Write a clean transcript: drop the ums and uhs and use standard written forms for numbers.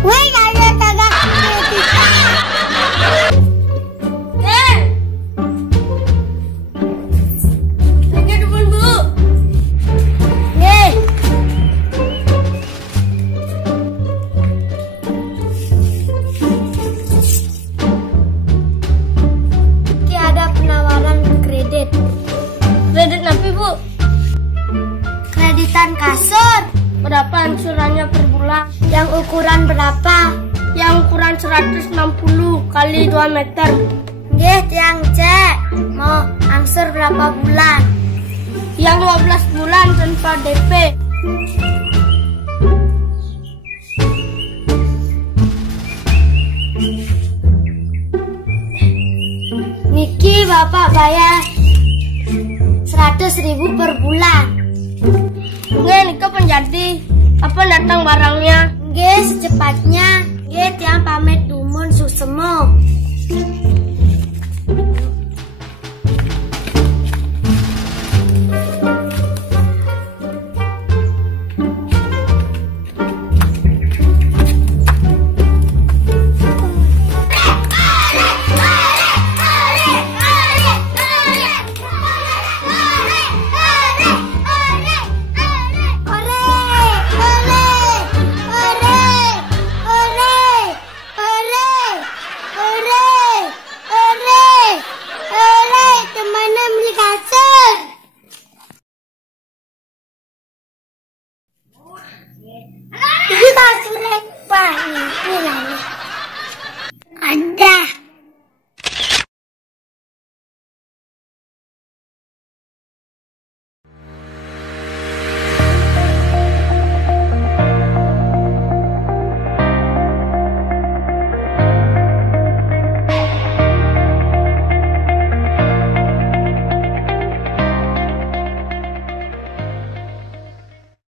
Wih, kagak kreditan. Lagi depan Bu. Nih. Ki ada penawaran kredit. Kredit apa Bu? Kreditan kasur. Berapa angsurannya per bulan? Yang ukuran berapa? Yang ukuran 160 kali 2 meter. Nggih, tiang cek. Mau angsur berapa bulan? Yang 12 bulan tanpa DP. Niki Bapak bayar 100.000 per bulan. Nggih, nika penjadi. Apa datang barangnya? Nggih, secepatnya. Nggih, tiang pamit dumun susemo.